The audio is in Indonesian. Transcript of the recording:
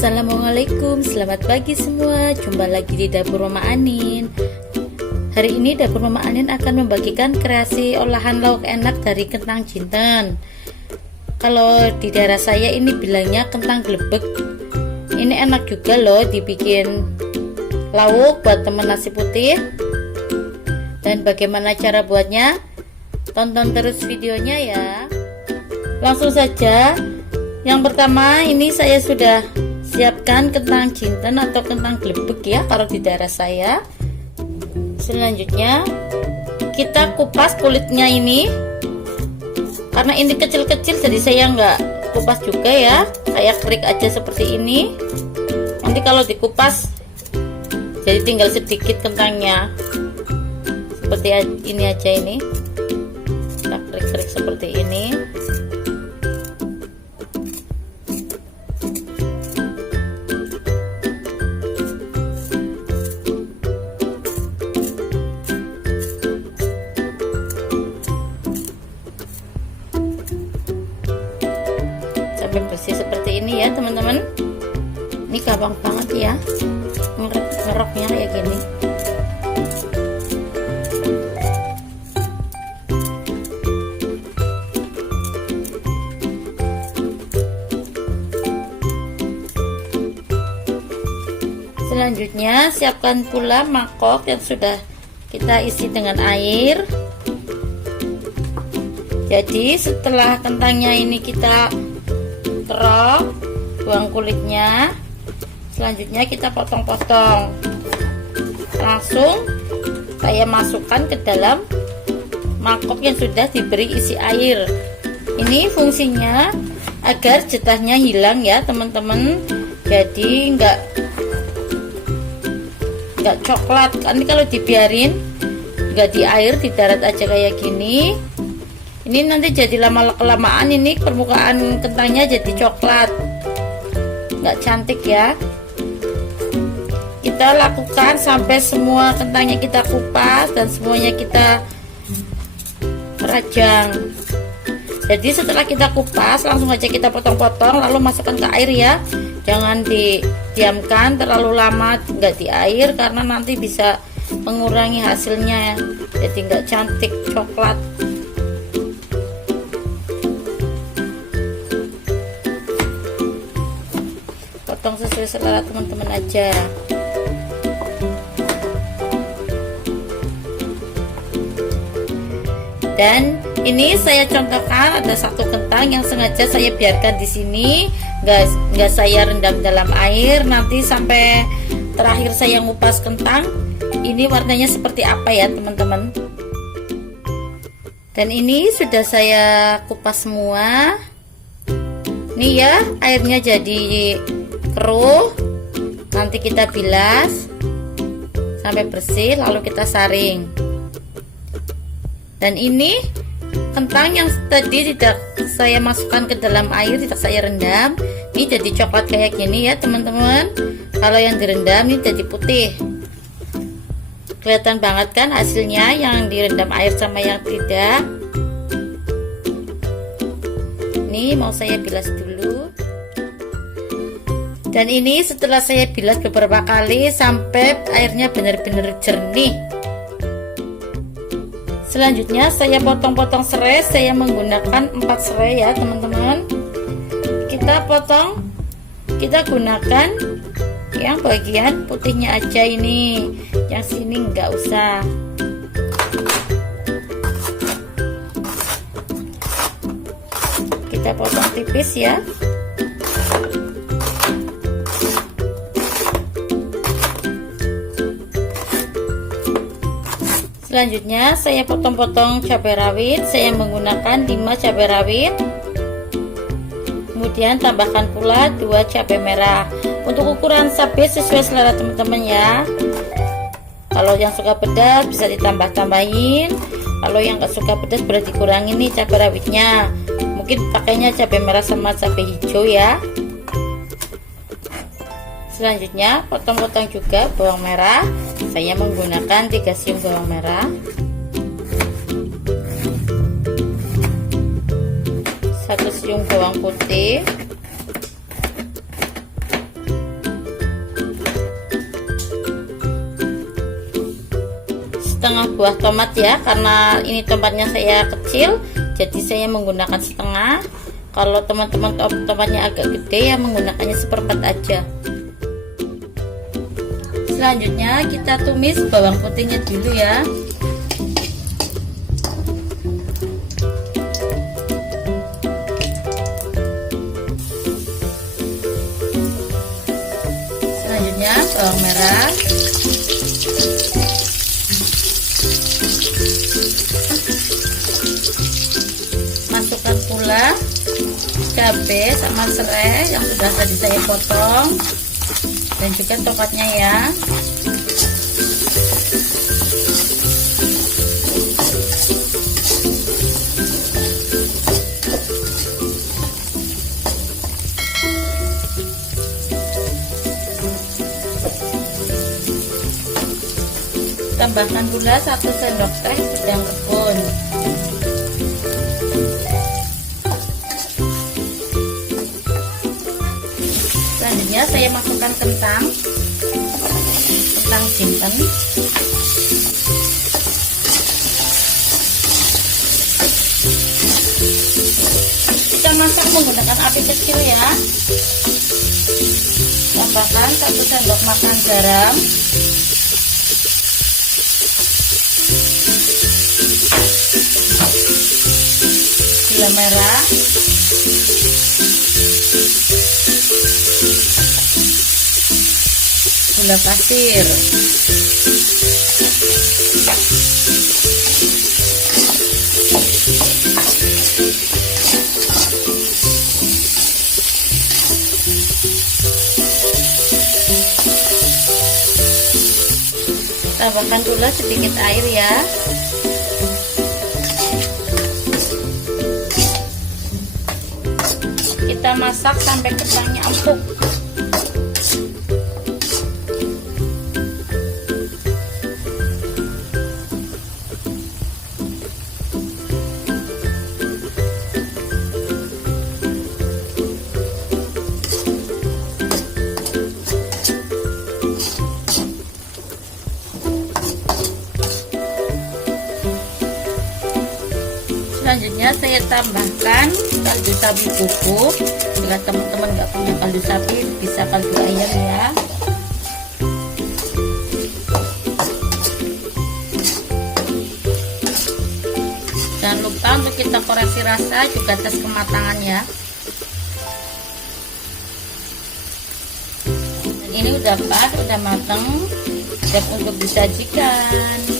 Assalamualaikum, selamat pagi semua. Jumpa lagi di dapur Mama Anin. Hari ini dapur Mama Anin akan membagikan kreasi olahan lauk enak dari kentang jinten. Kalau di daerah saya ini bilangnya kentang glebek. Ini enak juga loh dibikin lauk buat temen nasi putih. Dan bagaimana cara buatnya? Tonton terus videonya ya. Langsung saja. Yang pertama ini saya sudah siapkan kentang jinten atau kentang glebek ya kalau di daerah saya. Selanjutnya kita kupas kulitnya ini. Karena ini kecil-kecil jadi saya nggak kupas juga ya. Saya klik aja seperti ini. Nanti kalau dikupas jadi tinggal sedikit kentangnya. Seperti ini aja ini. Kita klik-klik seperti ini. Sampai bersih seperti ini ya teman-teman. Ini gampang banget ya ngeroknya kayak gini. Selanjutnya siapkan pula mangkok yang sudah kita isi dengan air. Jadi setelah kentangnya ini kita kerok, buang kulitnya, selanjutnya kita potong-potong. Langsung saya masukkan ke dalam mangkok yang sudah diberi isi air. Ini fungsinya agar jetahnya hilang ya teman-teman. Jadi nggak coklat. Kan kalau dibiarin nggak di air, di darat aja kayak gini, ini nanti jadi lama-kelamaan ini permukaan kentangnya jadi coklat, nggak cantik ya. Kita lakukan sampai semua kentangnya kita kupas dan semuanya kita rajang. Jadi setelah kita kupas langsung aja kita potong-potong lalu masukkan ke air ya. Jangan didiamkan terlalu lama nggak di air karena nanti bisa mengurangi hasilnya, jadi nggak cantik coklat. Potong sesuai selera teman-teman aja. Dan ini saya contohkan ada satu kentang yang sengaja saya biarkan di sini, nggak saya rendam dalam air. Nanti sampai terakhir saya ngupas kentang, ini warnanya seperti apa ya teman-teman. Dan ini sudah saya kupas semua. Nih ya, airnya jadi keruh. Nanti kita bilas sampai bersih lalu kita saring. Dan ini kentang yang tadi tidak saya masukkan ke dalam air, tidak saya rendam, ini jadi coklat kayak gini ya teman-teman. Kalau yang direndam ini jadi putih. Kelihatan banget kan hasilnya yang direndam air sama yang tidak. Ini mau saya bilas dulu. Dan ini setelah saya bilas beberapa kali sampai airnya benar-benar jernih. Selanjutnya saya potong-potong serai. Saya menggunakan 4 serai ya teman-teman. Kita potong, kita gunakan yang bagian putihnya aja ini, yang sini nggak usah. Kita potong tipis ya. Selanjutnya saya potong-potong cabai rawit. Saya menggunakan 5 cabai rawit. Kemudian tambahkan pula 2 cabai merah. Untuk ukuran cabai sesuai selera teman-teman ya. Kalau yang suka pedas bisa ditambah-tambahin. Kalau yang nggak suka pedas boleh dikurangin nih cabai rawitnya. Mungkin pakainya cabai merah sama cabai hijau ya. Selanjutnya potong-potong juga bawang merah. Saya menggunakan 3 siung bawang merah, 1 siung bawang putih, buah tomat ya, karena ini tomatnya saya kecil jadi saya menggunakan setengah. Kalau teman-teman tomatnya agak gede ya menggunakannya seperempat aja. Selanjutnya kita tumis bawang putihnya dulu ya. Selanjutnya bawang merah, masukkan pula cabai sama serai yang sudah tadi saya potong, dan juga tomatnya ya. Tambahkan gula 1 sendok teh sedang rebun. Selanjutnya saya masukkan kentang jinten. Kita masak menggunakan api kecil ya. Tambahkan 1 sendok makan garam, gula merah, gula pasir, tambahkan pula sedikit air ya. Kita masak sampai kentangnya empuk. Selanjutnya saya tambahkan kaldu sapi bubuk. Jika teman-teman nggak punya kaldu sapi, bisa kaldu ayam ya. Jangan lupa untuk kita koreksi rasa, juga tes kematangan ya. Dan ini udah pas, udah matang, siap untuk disajikan.